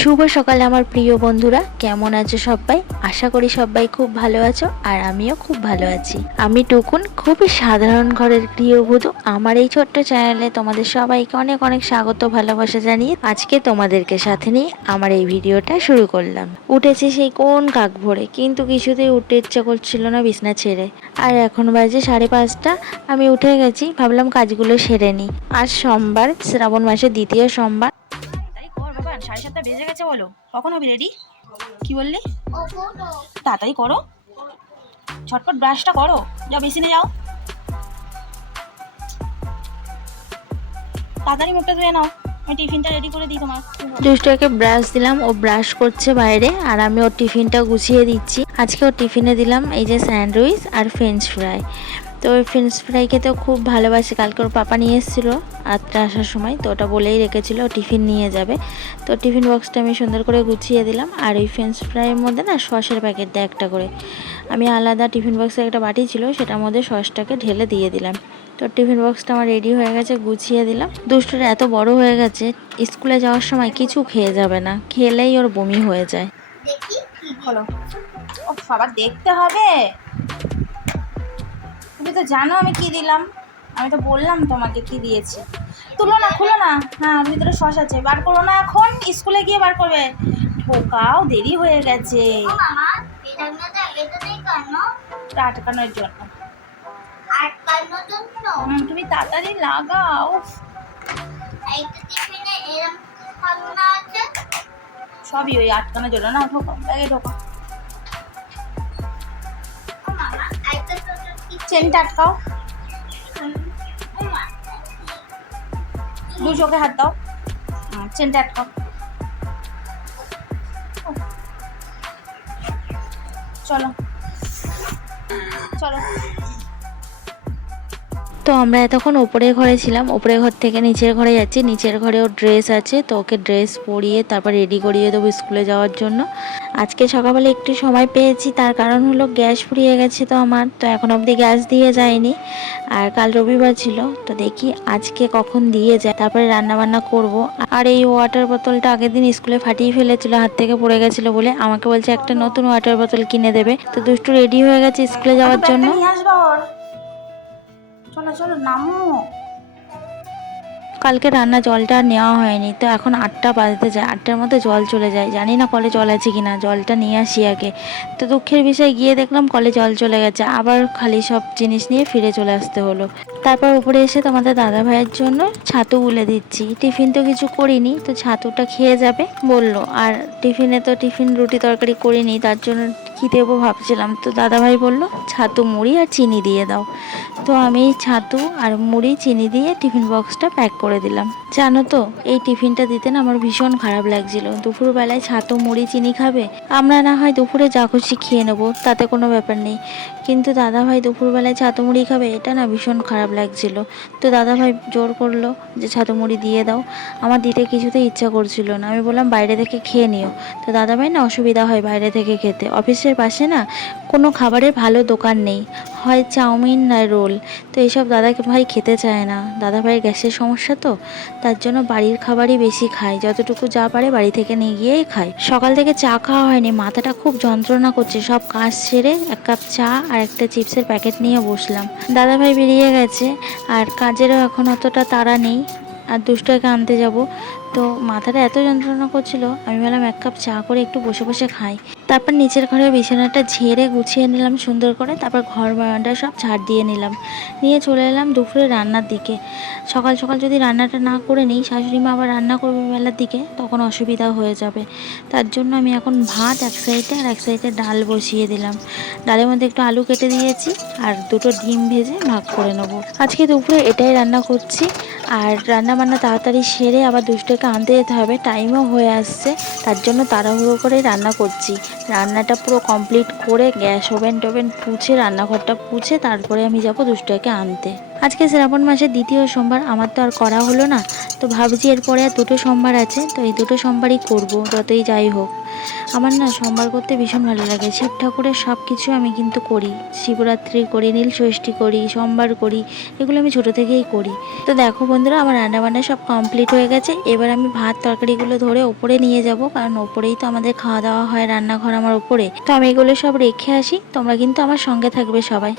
শুভ সকাল আমার প্রিয় বন্ধুরা, কেমন আছো সবাই? আশা করি সবাই খুব ভালো আছো আর আমিও খুব ভালো আছি। আমি টুকুন, খুবই সাধারণ ঘরের গৃহবধূ। আমার এই ছোট্ট চ্যানেলে তোমাদের সবাইকে অনেক অনেক স্বাগত, ভালোবাসা জানিয়ে আজকে তোমাদেরকে সাথে নিয়ে আমার এই ভিডিওটা শুরু করলাম। উঠেছি সেই কোন কাক ভোরে, কিন্তু কিছুতেই উঠতে ইচ্ছা করছিল না বিছনা ছেড়ে। আর এখন বাজে 5:30। আমি উঠে গেছি, ভাবলাম কাজগুলো সেরে নিই। আজ সোমবার, শ্রাবণ মাসের দ্বিতীয় সোমবার। 7:30 বেজে গেছে, বলো কখন হবি রেডি? কি বললি? তাড়াতাড়ি করো, ঝটপট ব্রাশটা করো, যাও বেসিনে যাও, তাড়াতাড়ি মুখটা ধুয়ে নাও, আমি টিফিনটা রেডি করে দিই তোমার। দুষ্টকে ব্রাশ দিলাম, ও ব্রাশ করছে বাইরে, আর আমি ওর টিফিনটা গুছিয়ে দিচ্ছি। আজকে ওর টিফিনে দিলাম এই যে স্যান্ডউইচ আর ফ্রেঞ্চ ফ্রাই। তো ওই ফ্রেঞ্চ ফ্রাই খেতেও খুব ভালোবাসে। কালকে ওর পাপা নিয়ে এসেছিলো রাত্রে আসার সময়, তো ওটা বলেই রেখেছিলো টিফিন নিয়ে যাবে। তো টিফিন বক্সটা আমি সুন্দর করে গুছিয়ে দিলাম। আর ওই ফ্রেঞ্চ ফ্রাইয়ের মধ্যে না সসের প্যাকেট দেয় একটা করে। আমি আলাদা টিফিন বক্সে একটা বাটি ছিল, সেটার মধ্যে সসটাকে ঢেলে দিয়ে দিলাম। তো টিফিন বক্সটা আমার রেডি হয়ে গেছে, গুছিয়ে দিলাম। দুষ্টুটা এত বড় হয়ে গেছে, স্কুলে যাওয়ার সময় কিছু খেয়ে যাবে না, খেলেই ওর বমি হয়ে যায়। দেখি হলো, ও বাবা দেখতে হবে, তুমি তো জানো আমি কি দিলাম, আমি তো বললাম তোমাকে কি দিয়েছি। তুলো না, খুলো না, হ্যাঁ ভিতরে সস আছে, বার করো না, এখন স্কুলে গিয়ে বার করবে। ঢোকাও দেরি হয়ে গেছে, আটকানোর জন্য। তুমি তাড়াতাড়ি লাগাও। সবই ওই আটকানোর জন্য না, ঢোকা ব্যাগে ঢোকা, চেনটা আটকাও, দু চোখে হাত দাও, চেনটা আটকাও, চলো চলো। তো আমরা এতক্ষণ ওপরের ঘরে ছিলাম, ওপরের ঘর থেকে নিচের ঘরে যাচ্ছি। নিচের ঘরে ওর ড্রেস আছে, তো ওকে ড্রেস পরিয়ে তারপর রেডি করিয়ে দেবো স্কুলে যাওয়ার জন্য। আজকে সকালবেলা একটু সময় পেয়েছি, তার কারণ হলো গ্যাস ফুরিয়ে গেছে তো আমার, তো এখন অবধি গ্যাস দিয়ে যায়নি। আর কাল রবিবার ছিল, তো দেখি আজকে কখন দিয়ে যায়, তারপরে রান্না বান্না করব। আর এই ওয়াটার বোতলটা আগের দিন স্কুলে ফাটিয়ে ফেলেছিল, হাত থেকে পড়ে গেছিলো বলে আমাকে বলছে একটা নতুন ওয়াটার বোতল কিনে দেবে। তো দুষ্টু রেডি হয়ে গেছে স্কুলে যাওয়ার জন্য। চলো চলো নামো। কালকে রান্না জলটা আর নেওয়া হয়নি, তো এখন 8টা বাজতে যায়, 8টার মধ্যে জল চলে যায়। জানি না কলে জল আছে কিনা, জলটা নিয়ে আসি আগে। তো দুঃখের বিষয় গিয়ে দেখলাম কলে জল চলে গেছে, আবার খালি সব জিনিস নিয়ে ফিরে চলে আসতে হলো। তারপর উপরে এসে তোমাদের দাদা ভাইয়ের জন্য ছাতু গুলে দিচ্ছি। টিফিন তো কিছু করিনি, তো ছাতুটা খেয়ে যাবে বললো। আর টিফিনে তো রুটি তরকারি করিনি, তার জন্য কি দেবো ভাবছিলাম, তো দাদাভাই বললো ছাতু মুড়ি আর চিনি দিয়ে দাও। তো আমি ছাতু আর মুড়ি চিনি দিয়ে টিফিন বক্সটা প্যাক করে দিলাম। জানো তো এই টিফিনটা দিতে না আমার ভীষণ খারাপ লাগছিল। দুপুরবেলায় ছাতু মুড়ি চিনি খাবে, আমরা না হয় দুপুরে যা খুশি খেয়ে নেবো, তাতে কোনো ব্যাপার নেই, কিন্তু দাদাভাই দুপুরবেলায় ছাতু মুড়ি খাবে, এটা না ভীষণ খারাপ লাগছিল। তো দাদাভাই জোর করলো যে ছাতু মুড়ি দিয়ে দাও। আমার দিতে কিছুতেই ইচ্ছা করছিল না, আমি বললাম বাইরে থেকে খেয়ে নিও। তো দাদাভাই না অসুবিধা হয় বাইরে থেকে খেতে, অফিসের পাশে না কোনো খাবারের ভালো দোকান নেই, হয় চাউমিন না রোল। তো এইসব দাদাকে ভাই খেতে চায় না, দাদা ভাইয়ের গ্যাসের সমস্যা, তো তার জন্য বাড়ির খাবারই বেশি খায়, যতটুকু যা পারে বাড়ি থেকে নিয়ে গিয়েই খায়। সকাল থেকে চা খাওয়া হয়নি, মাথাটা খুব যন্ত্রণা করছে, সব কাজ সেরে 1 কাপ চা আর একটা চিপসের প্যাকেট নিয়ে বসলাম। দাদা ভাই বেরিয়ে গেছে, আর কাজেরও এখন অতটা তাড়া নেই, আর দুষ্টকে আনতে যাব। তো মাথাটা এত যন্ত্রণা করছিল, আমি বললাম 1 কাপ চা করে একটু বসে বসে খাই। তারপর নিচের ঘরে বিছানাটা ঝেড়ে গুছিয়ে নিলাম সুন্দর করে, তারপর ঘর বারান্দা সব ঝাড় দিয়ে নিলাম, নিয়ে চলে এলাম দুপুরে রান্নার দিকে। সকাল সকাল যদি রান্নাটা না করে নিই, শাশুড়ি মা আবার রান্না করবে বেলার দিকে, তখন অসুবিধা হয়ে যাবে। তার জন্য আমি এখন ভাত এক সাইডে আর এক সাইডে ডাল বসিয়ে দিলাম। ডালের মধ্যে একটু আলু কেটে দিয়েছি, আর 2টো ডিম ভেজে ভাগ করে নেবো। আজকে দুপুরে এটাই রান্না করছি। আর রান্না বান্না তাড়াতাড়ি সেরে আবার দুষ্টকে আনতে যেতে হবে, টাইমও হয়ে আসছে, তার জন্য তাড়াহুড়ো করে রান্না করছি। রান্নাটা পুরো কমপ্লিট করে গ্যাস ওভেন টোভেন পুছে রান্নাঘরটা পুছে তারপরে আমি যাব দুষ্টকে আনতে। আজকে শ্রাবণ মাসের দ্বিতীয় সোমবার, আমার তো আর করা হলো না, তো ভাবছি এরপরে আর 2টো সোমবার আছে, তো এই 2টো সোমবারই করবো যতই যাই হোক। আমার না সোমবার করতে ভীষণ ভালো লাগে। শিব ঠাকুরের সব কিছু আমি কিন্তু করি, শিবরাত্রি করি, নীল ষষ্ঠী করি, সোমবার করি, এগুলো আমি ছোটো থেকেই করি। তো দেখো বন্ধুরা, আমার রান্নাবান্না সব কমপ্লিট হয়ে গেছে। এবার আমি ভাত তরকারিগুলো ধরে ওপরে নিয়ে যাব, কারণ ওপরেই তো আমাদের খাওয়া দাওয়া হয়, রান্নাঘর আমার ওপরে। তো আমি এগুলো সব রেখে আসি, তোমরা কিন্তু আমার সঙ্গে থাকবে সবাই।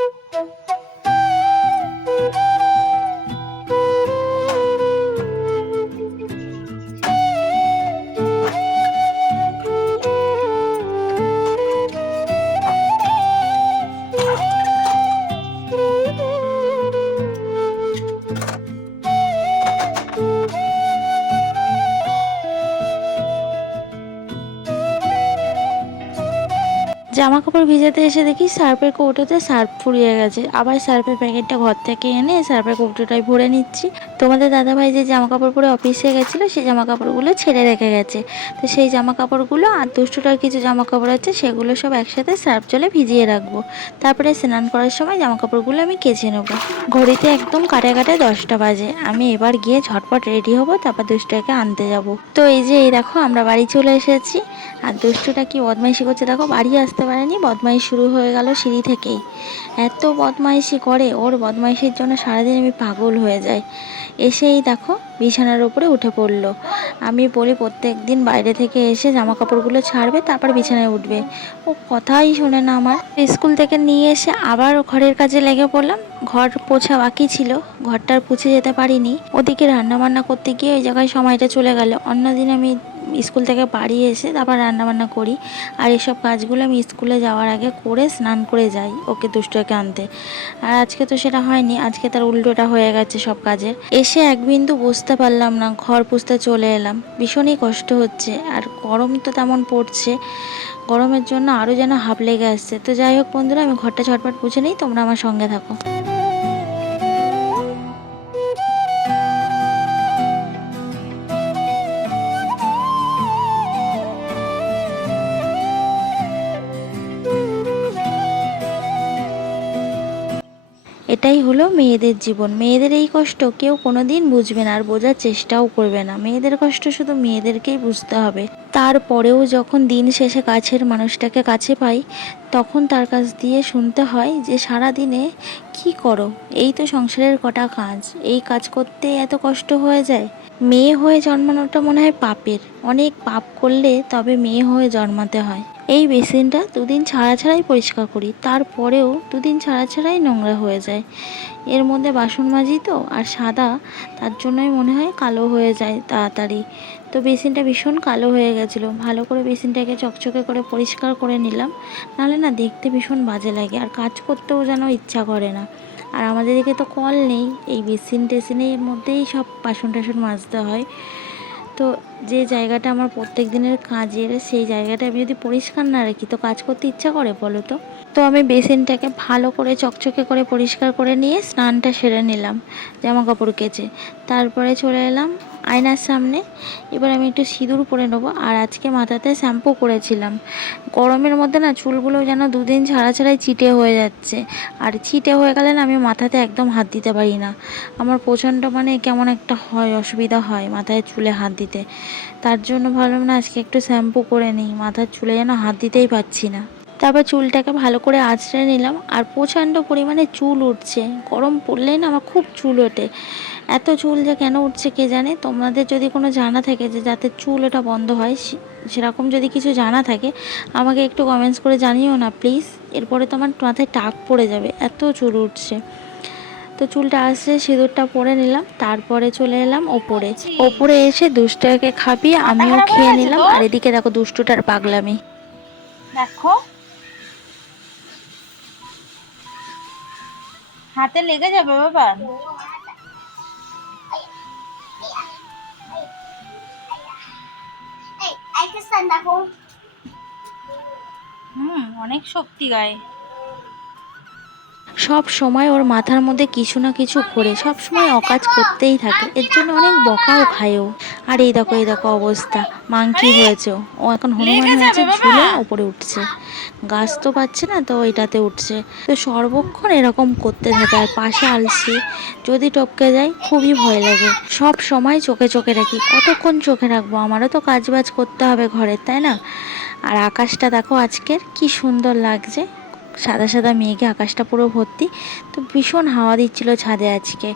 জামা কাপড় ভিজাতে এসে দেখি সার্ফের কৌটোতে সার্ফ ফুরিয়ে গেছে। আবার সার্ফের প্যাকেটটা ঘর থেকে এনে সার্ফের কৌটোটাই ভরে নিচ্ছি। তোমাদের দাদাভাই যে জামা কাপড় পরে অফিসে গেছিলো, সেই জামা কাপড়গুলো ছেড়ে রেখে গেছে। তো সেই জামা কাপড়গুলো আর দুষ্টুটার কিছু জামা কাপড় আছে, সেগুলো সব একসাথে সার্ফ জলে ভিজিয়ে রাখবো। তারপরে স্নান করার সময় জামা কাপড়গুলো আমি কেচে নেবো। ঘড়িতে একদম কাটায় কাটায় 10টা বাজে। আমি এবার গিয়ে ঝটপট রেডি হবো, তারপর দুষ্টুটাকে আনতে যাব। তো এই যে এই দেখো আমরা বাড়ি চলে এসেছি। আর দুষ্টুটা কি বদমাইশি করছে দেখো, বাড়ি আসতে পারেনি, বদমাইশি শুরু হয়ে গেল সিঁড়ি থেকেই। এত বদমাইশি করে, ওর বদমাইশির জন্য সারাদিন আমি পাগল হয়ে যাই। এসেই দেখো বিছানার উপরে উঠে পড়লো। আমি বলি প্রত্যেক দিন বাইরে থেকে এসে জামা কাপড়গুলো ছাড়বে, তারপর বিছানায় উঠবে। ও কথাই শোনে না আমার। স্কুল থেকে নিয়ে এসে আবার ঘরের কাজে লেগে পড়লাম। ঘর পোছা বাকি ছিল, ঘরটার পুছে যেতে পারিনি। ওদিকে রান্না বান্না করতে গিয়ে ওই জায়গায় সময়টা চলে গেল। অন্যদিন আমি স্কুল থেকে বাড়ি এসে তারপর রান্নাবান্না করি, আর এসব কাজগুলো আমি স্কুলে যাওয়ার আগে করে স্নান করে যাই ওকে দুষ্টুকে আনতে। আর আজকে তো সেটা হয়নি, আজকে তার উল্টোটা হয়ে গেছে সব কাজের। এসে এক বিন্দু বুঝতে পারলাম না, ঘর পুছতে চলে এলাম। ভীষণই কষ্ট হচ্ছে, আর গরম তো তেমন পড়ছে। গরমের জন্য আরও যেন হাঁপ লেগে আসছে। তো যাই হোক বন্ধুরা, আমি ঘরটা ঝটপট পুছে নিই, তোমরা আমার সঙ্গে থাকো। এটাই হলো মেয়েদের জীবন। মেয়েদের এই কষ্ট কেউ কোনোদিন বুঝবে না, আর বোঝার চেষ্টাও করবে না। মেয়েদের কষ্ট শুধু মেয়েদেরকেই বুঝতে হবে। তারপরেও যখন দিন শেষে কাছের মানুষটাকে কাছে পাই, তখন তার কাছ দিয়ে শুনতে হয় যে সারা দিনে কি করো, এই তো সংসারের কটা কাজ, এই কাজ করতে এত কষ্ট হয়ে যায়। মেয়ে হয়ে জন্মানোটা মনে হয় পাপের। অনেক পাপ করলে তবে মেয়ে হয়ে জন্মাতে হয়। এই বেসিনটা 2 দিন ছাড়া ছাড়াই পরিষ্কার করি, তারপরেও 2 দিন ছাড়া ছাড়াই নোংরা হয়ে যায়। এর মধ্যে বাসন মাজি তো, আর সাদা, তার জন্যই মনে হয় কালো হয়ে যায় তাড়াতাড়ি। তো বেসিনটা ভীষণ কালো হয়ে গেছিলো। ভালো করে বেসিনটাকে চকচকে করে পরিষ্কার করে নিলাম, নাহলে না দেখতে ভীষণ বাজে লাগে, আর কাজ করতেও যেন ইচ্ছা করে না। আর আমাদের এদিকে তো কল নেই, এই বেসিন টেসিনের মধ্যেই সব বাসন টাসন মাজতে হয়। তো যে জায়গাটা আমার প্রত্যেক দিনের কাজের, সেই জায়গাটা আমি যদি পরিষ্কার না রাখি তো কাজ করতে ইচ্ছা করে বলো তো? তো আমি বেসিনটাকে ভালো করে চকচকে করে পরিষ্কার করে নিয়ে স্নানটা সেরে নিলাম জামা কাপড় কেচে। তারপরে চলে এলাম আয়নার সামনে। এবার আমি একটু সিঁদুর পরে নেবো। আর আজকে মাথাতে শ্যাম্পু করেছিলাম। গরমের মধ্যে না চুলগুলো যেন 2 দিন ছাড়া ছাড়াই চিটে হয়ে যাচ্ছে। আর চিটে হয়ে গেলে না আমি মাথাতে একদম হাত দিতে পারি না। আমার প্রচণ্ড মানে কেমন একটা হয়, অসুবিধা হয় মাথায় চুলে হাত দিতে। তার জন্য ভাবলাম না আজকে একটু শ্যাম্পু করে নিই, মাথার চুলে যেন হাত দিতেই পারছি না। তারপর চুলটাকে ভালো করে আঁচড়ে নিলাম। আর প্রচণ্ড পরিমাণে চুল উঠছে, গরম পড়লেই না আমার খুব চুল ওঠে। এত চুল যে কেন উঠছে কে জানে। তোমাদের যদি কোনো জানা থাকে যে যাতে চুল ওঠা বন্ধ হয়, সেরকম যদি কিছু জানা থাকে আমাকে একটু কমেন্টস করে জানিও না প্লিজ। এরপরে তো আমার মাথায় টাক পড়ে যাবে, এত চুল উঠছে। তো চুলটা আসছে, সিঁদুরটা পরে নিলাম, তারপরে চলে এলাম ওপরে। ওপরে এসে দুষ্টুটাকে খাপিয়ে আমিও খেয়ে নিলাম। আর এদিকে দেখো দুষ্টুটার পাগলামি দেখো, হাতে লেগে যাবে বাবা। অনেক শক্তি গায়ে। সব সময় ওর মাথার মধ্যে কিছু না কিছু ঘোরে, সব সময় অকাজ করতেই থাকে, এর জন্য অনেক বকাও খায়ও। আর এই দেখো অবস্থা, মাংকি হয়েছে ও এখন হনুমান হয়েছে, ঝুলে ওপরে উঠছে। গাছ তো পাচ্ছে না তো ওইটাতে উঠছে। তো সর্বক্ষণ এরকম করতে থাকে আর পাশে আলসি, যদি টপকে যায় খুবই ভয় লাগে। সব সময় চোখে চোখে রাখি, কতক্ষণ চোখে রাখবো, আমারও তো কাজ বাজ করতে হবে ঘরের, তাই না? আর আকাশটা দেখো আজকের কি সুন্দর লাগছে, সাদা সাদা মেঘে আকাশটা পুরো ভর্তি। তো ভীষণ হাওয়া দিচ্ছিল ছাদে আজকে,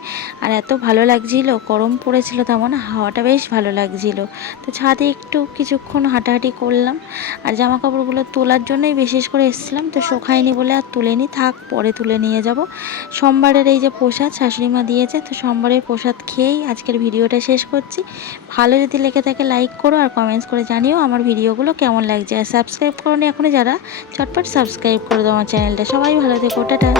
আর এত ভালো লাগছিল, গরম পড়েছিল তেমন, হাওয়াটা বেশ ভালো লাগছিল। তো ছাদে একটু কিছুক্ষণ হাঁটাহাঁটি করলাম, আর জামা কাপড়গুলো তোলার জন্যই বিশেষ করে এসেছিলাম, তো শোকায়নি বলে আর তুলেনি, থাক পরে তুলে নিয়ে যাব। সোমবারের এই যে প্রসাদ শাশুড়ি মা দিয়েছে, তো সোমবারের প্রসাদ খেয়েই আজকের ভিডিওটা শেষ করছি। ভালো যদি লেগে থাকে লাইক করো আর কমেন্টস করে জানিও আমার ভিডিওগুলো কেমন লাগছে। আর সাবস্ক্রাইব করো নি এখনও যারা, চটপট সাবস্ক্রাইব করে দাও আমার চ্যানেলটা। সবাই ভালো থেকো, টাটা।